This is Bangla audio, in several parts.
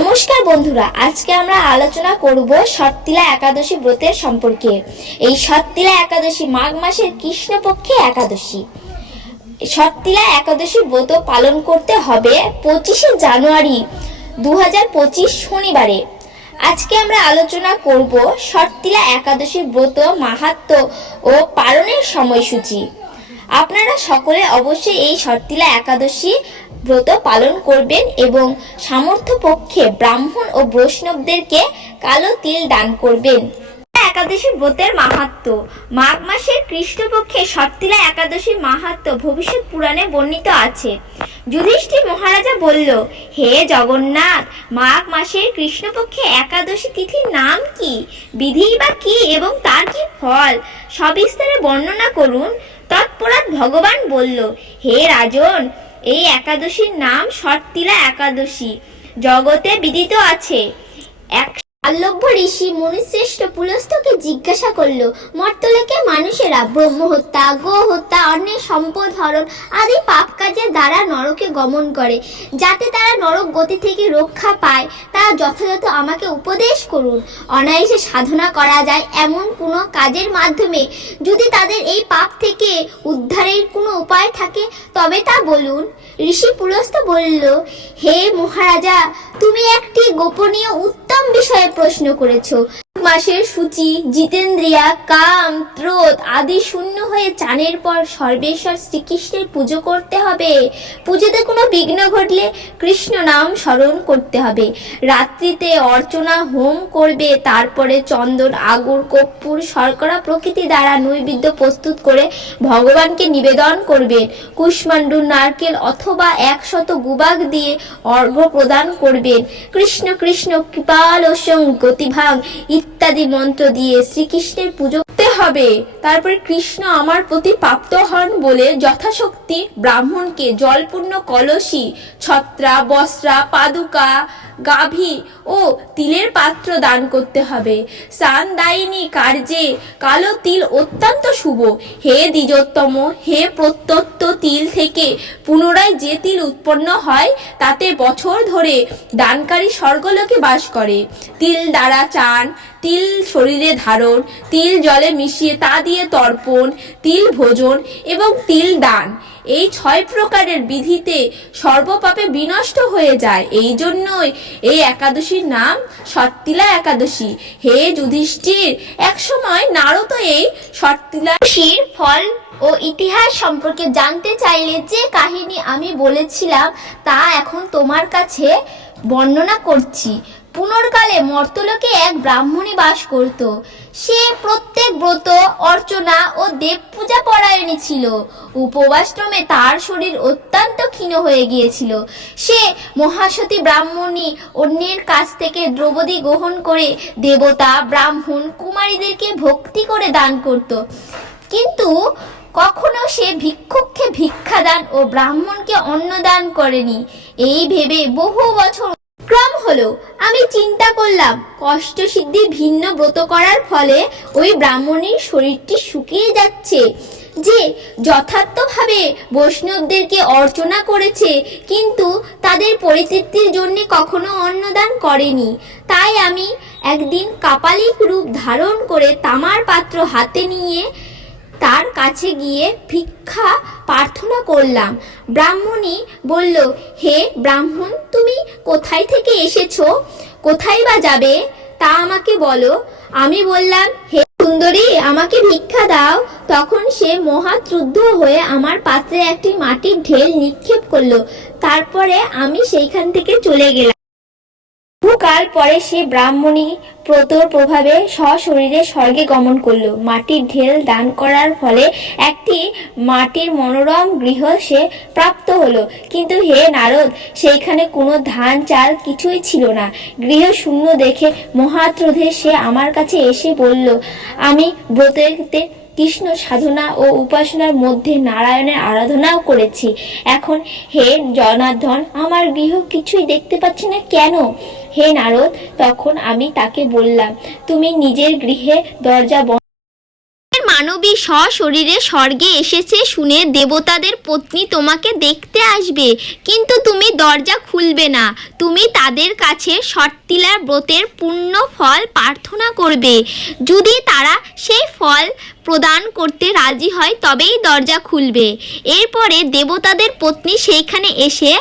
নমস্কার বন্ধুরা, আজকে আমরা আলোচনা করব সৎতিলা একাদশী ব্রতের সম্পর্কে। এই সৎতিলা একাদশী মাঘ মাসের কৃষ্ণপক্ষে একাদশী। সৎতিলা একাদশী ব্রত পালন করতে হবে 25শে জানুয়ারি 2025 শনিবারে। আজকে আমরা আলোচনা করব সৎতিলা একাদশী ব্রত মাহাত্ম্য ও পালনের সময়সূচি। আপনারা সকলে অবশ্যই এই সৎতিলা একাদশী ব্রত পালন করবেন এবং সামর্থ্য পক্ষে ব্রাহ্মণ ও বৈষ্ণবদেরকে কালো তিল দান করবেন। একাদশী ব্রতের মাহাত্ম্য। মাঘ মাসের কৃষ্ণপক্ষে সৎতিলা একাদশীর মাহাত্ম্য ভবিষ্যৎ পুরাণে বর্ণিত আছে। যুধিষ্ঠির মহারাজা বলল, হে জগন্নাথ, মাঘ মাসের কৃষ্ণপক্ষে একাদশী তিথির নাম কি, বিধি বা কি এবং তার কি ফল, সবিস্তারে বর্ণনা করুন। তৎপরাৎ ভগবান বলল, হে রাজন, এই একাদশীর নাম সৎতিলা একাদশী জগতে বিদিত আছে। আল্লভ্য ঋষি মুনিশ্রেষ্ঠ পুলস্তকে জিজ্ঞাসা করল, মর্তলোকে মানুষেরা ব্রহ্ম হত্যা, গো হত্যা, অন্যের সম্পদ হরণ আদি পাপ কাজের দ্বারা নরকে গমন করে, যাতে তারা নরক গতি থেকে রক্ষা পায়, তা যথাযথ আমাকে উপদেশ করুন। অনায়াসে সাধনা করা যায় এমন কোনো কাজের মাধ্যমে যদি তাদের এই পাপ থেকে উদ্ধারের কোনো উপায় থাকে তবে তা বলুন। ঋষি পুলস্ত বলল, হে মহারাজা, তুমি একটি গোপনীয় উত্তম বিষয়ে প্রশ্ন করেছো। মাসের সূচি, জিতেন্দ্রিয়া, কাম, ক্রোধ আদি শূন্য হয়ে চানের পর সর্বেশ্বর শ্রীকৃষ্ণের পুজো করতে হবে। পুজোতে কোনো বিঘ্ন ঘটলে কৃষ্ণ নাম স্মরণ করতে হবে। রাত্রিতে অর্চনা হোম করবে, তারপরে চন্দন, আগুন, কর্পূর, শর্করা প্রভৃতি দ্বারা নৈবেদ্য প্রস্তুত করে ভগবানকে নিবেদন করবেন। কুষ্মাণ্ডু, নারকেল অথবা 100 গুবাক দিয়ে অর্ঘ্য প্রদান করবেন। কৃষ্ণ কৃষ্ণ কৃপালস্যং গতিভাং ইত্যাদি মন্ত্র দিয়ে শ্রীকৃষ্ণের পুজো করতে হবে। তারপরে কৃষ্ণ আমার প্রতি প্রাপ্ত হন বলে যথাশক্তি ব্রাহ্মণকে জলপূর্ণ কলসি, ছত্রা, বস্ত্রা, পাদুকা, গাভী ও তিলের পাত্র দান করতে হবে। স্নানদায়িনী কার্যে কালো তিল অত্যন্ত শুভ। হে দ্বিজোত্তম, হে প্রত্যত্ত তিল থেকে পুনরায় যে তিল উৎপন্ন হয় তাতে বছর ধরে দানকারী স্বর্গলোকে বাস করে। তিল দ্বারা চান, তিল শরীরে ধারণ, তিল জলে মিশিয়ে তা দিয়ে তর্পণ, তিল ভোজন এবং তিল দান, এই 6 প্রকারের বিধিতে সর্বপাপে বিনষ্ট হয়ে যায়। এই জন্যই এই একাদশীর নাম সৎতিলা একাদশী। হে যুধিষ্ঠির, এক সময় নারদ এই সৎতিলা একাদশীর ফল ও ইতিহাস সম্পর্কে জানতে চাইলে যে কাহিনী আমি বলেছিলাম তা এখন তোমার কাছে বর্ণনা করছি। পুনর্কালে মর্তলোকে এক ব্রাহ্মণী বাস করত। সে প্রত্যেক ব্রত, অর্চনা ও দেব পূজা পরায়ণী ছিল। উপবাসক্রমে তার শরীর অত্যন্ত ক্ষীণ হয়ে গিয়েছিল। সে মহাসতী ব্রাহ্মণী অন্যের কাছ থেকে দ্রৌপদী গ্রহণ করে দেবতা, ব্রাহ্মণ, কুমারীদেরকে ভক্তি করে দান করত, কিন্তু কখনো সে ভিক্ষুককে ভিক্ষাদান ও ব্রাহ্মণকে অন্নদান করেনি। এই ভেবে বহু বছর ক্রম হলো। আমি চিন্তা করলাম, কষ্ট সিদ্ধি ভিন্ন ব্রত করার ফলে ওই ব্রাহ্মণীর শরীরটি শুকিয়ে যাচ্ছে। যে যথার্থভাবে বৈষ্ণবদেরকে অর্চনা করেছে কিন্তু তাদের পরিতৃপ্তির জন্য কখনো অন্নদান করেনি। তাই আমি একদিন কাপালিক রূপ ধারণ করে তামার পাত্র হাতে নিয়ে তার কাছে গিয়ে ভিক্ষা প্রার্থনা করলাম। ব্রাহ্মণী বলল, হে ব্রাহ্মণ, তুমি কোথায় থেকে এসেছো, কোথায় বা যাবে তা আমাকে বলো। আমি বললাম, হে সুন্দরী, আমাকে ভিক্ষা দাও। তখন সে মহাক্রুদ্ধ হয়ে আমার পাত্রে একটি মাটির ঢেল নিক্ষেপ করলো। তারপরে আমি সেইখান থেকে চলে গেলাম। বহুকাল পরে সে ব্রাহ্মণী প্রতর প্রভাবে সশরীরে স্বর্গে গমন করলো। মাটির ঢেল দান করার ফলে একটি মাটির মনোরম গৃহ সে প্রাপ্ত হলো। কিন্তু হে নারদ, সেইখানে কোনো ধান চাল কিছুই ছিল না। গৃহ শূন্য দেখে মহাক্রোধে সে আমার কাছে এসে বলল, আমি ব্রতেতে কৃষ্ণ সাধনা ও উপাসনার মধ্যে নারায়ণের আরাধনাও করেছি। এখন হে জনার্দন, আমার গৃহ কিছুই দেখতে পাচ্ছি না কেন? হে নারদ, তখন আমি তাকে বললাম, তুমি নিজের গৃহে দরজা বন্ধ। মানব মানবী সশরীরে স্বর্গে এসেছে শুনে দেবতাদের পত্নী তোমাকে দেখতে আসবে, কিন্তু তুমি দরজা খুলবে না। তুমি তাদের কাছে শর্তিলার ব্রতের পূর্ণ ফল প্রার্থনা করবে। যদি তারা সেই ফল প্রদান করতে রাজি হয় তবেই দরজা খুলবে। এরপরে দেবতাদের পত্নী সেইখানে এসে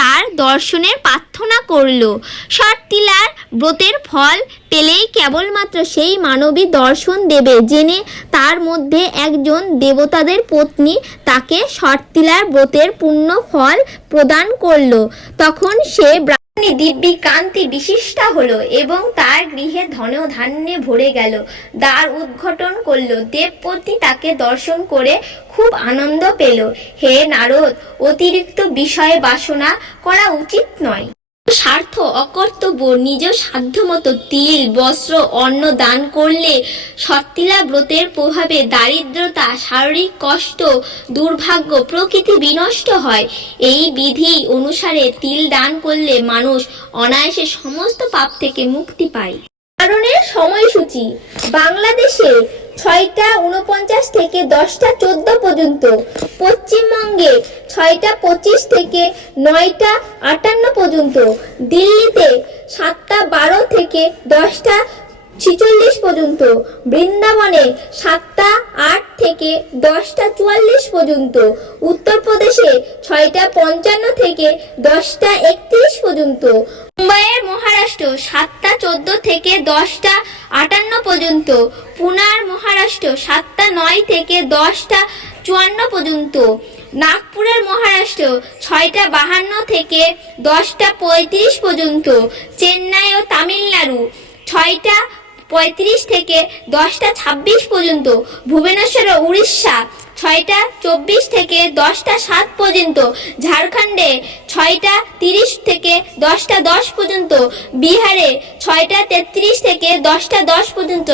তার দর্শনের প্রার্থনা করল। শর্তিলার ব্রতের ফল পেলেই কেবলমাত্র সেই মানবী দর্শন দেবে জেনে তার মধ্যে একজন দেবতাদের পত্নী তাকে শর্তিলার ব্রতের পূর্ণ ফল প্রদান করল। তখন সে দিব্যি কান্তি বিশিষ্টা হলো এবং তার গৃহে ধনে ধান্যে ভরে গেল। দ্বার উদ্ঘাটন করল। দেবপতি তাকে দর্শন করে খুব আনন্দ পেল। হে নারদ, অতিরিক্ত বিষয়ে বাসনা করা উচিত নয়। স্বার্থ অকর্তব্য। নিজ সাধ্যমতো তিল, বস্ত্র, অন্ন দান করলে শর্তিলা ব্রতের প্রভাবে দারিদ্রতা, শারীরিক কষ্ট, দুর্ভাগ্য প্রকৃতি বিনষ্ট হয়। এই বিধি অনুসারে তিল দান করলে মানুষ অনায়াসে সমস্ত পাপ থেকে মুক্তি পায়। পালনের সময়সূচি বাংলাদেশে 6টা 49 থেকে 10টা 14 পর্যন্ত, পশ্চিমবঙ্গে 6টা 25 থেকে 9টা 58 পর্যন্ত, দিল্লিতে 7টা 12 থেকে 10টা 46 পর্যন্ত, বৃন্দাবনে 7টা 8 থেকে 10টা 44 পর্যন্ত, উত্তরপ্রদেশে 6টা 55 থেকে 10টা 31 পর্যন্ত, মুম্বাইয়ের মহারাষ্ট্র 7টা 14 থেকে 10টা 58 পর্যন্ত, পুনার মহারাষ্ট্র 7টা 9 থেকে 10টা 54 পর্যন্ত, নাগপুরের মহারাষ্ট্র 6টা 52 থেকে 10টা 35 পর্যন্ত, চেন্নাই ও তামিলনাড়ু 6টা 35 থেকে 10টা 26 পর্যন্ত, ভুবনেশ্বর ও উড়িষ্যা 6টা 24 থেকে 10টা 7 পর্যন্ত, ঝাড়খণ্ডে 6টা 30 থেকে 10টা 10 পর্যন্ত, বিহারে 6টা 33 থেকে 10টা 10 পর্যন্ত।